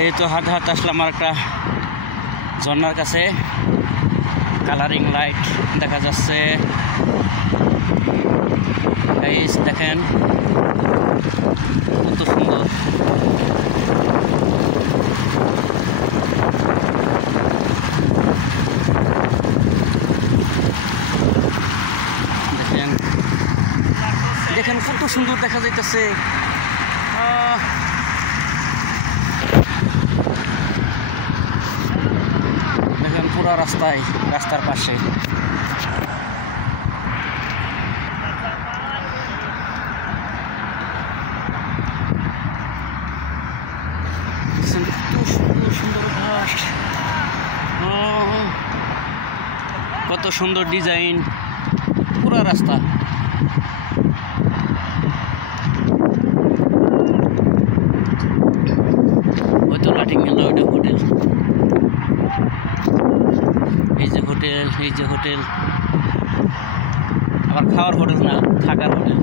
এই তো হাঁটতে হাঁটতে আসলাম আর একটা ঝর্ণার কাছে। কালারিং লাইট দেখা যাচ্ছে, দেখেন কত সুন্দর। দেখেন দেখেন কত সুন্দর দেখা যাইতেছে। দেখেন পুরা রাস্তার পাশে কত সুন্দর ডিজাইন, পুরা রাস্তা। হয়তো লাটিং গেল, ওইটা হোটেল। এই যে হোটেল, আবার খাওয়ার হোটেল না, থাকার হোটেল।